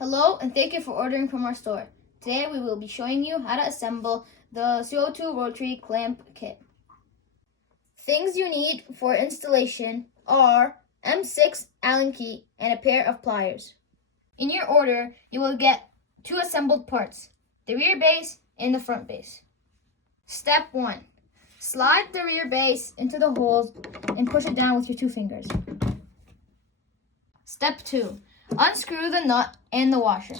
Hello and thank you for ordering from our store. Today we will be showing you how to assemble the CO2 Rotary clamp kit. Things you need for installation are M6 Allen key and a pair of pliers. In your order, you will get 2 assembled parts, the rear base and the front base. Step 1. Slide the rear base into the holes and push it down with your 2 fingers. Step 2. Unscrew the nut and the washer.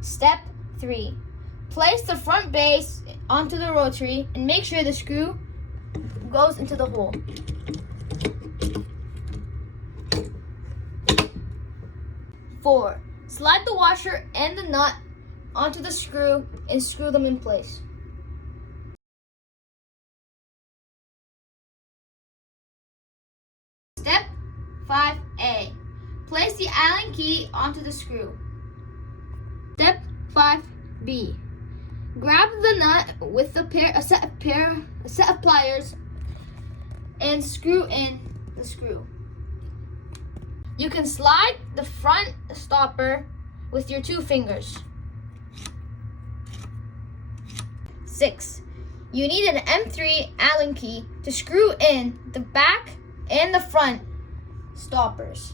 Step 3. Place the front base onto the rotary and make sure the screw goes into the hole. Four, slide the washer and the nut onto the screw and screw them in place. Step 5A. Place the Allen key onto the screw. Step 5B. Grab the nut with a set of pliers and screw in the screw. You can slide the front stopper with your 2 fingers. 6. You need an M3 Allen key to screw in the back and the front stoppers.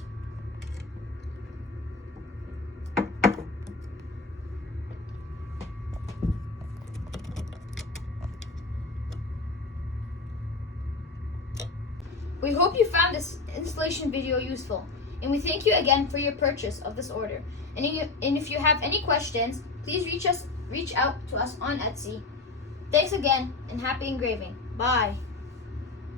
We hope you found this installation video useful, and we thank you again for your purchase of this order. And if you have any questions, please reach out to us on Etsy. Thanks again, and happy engraving. Bye.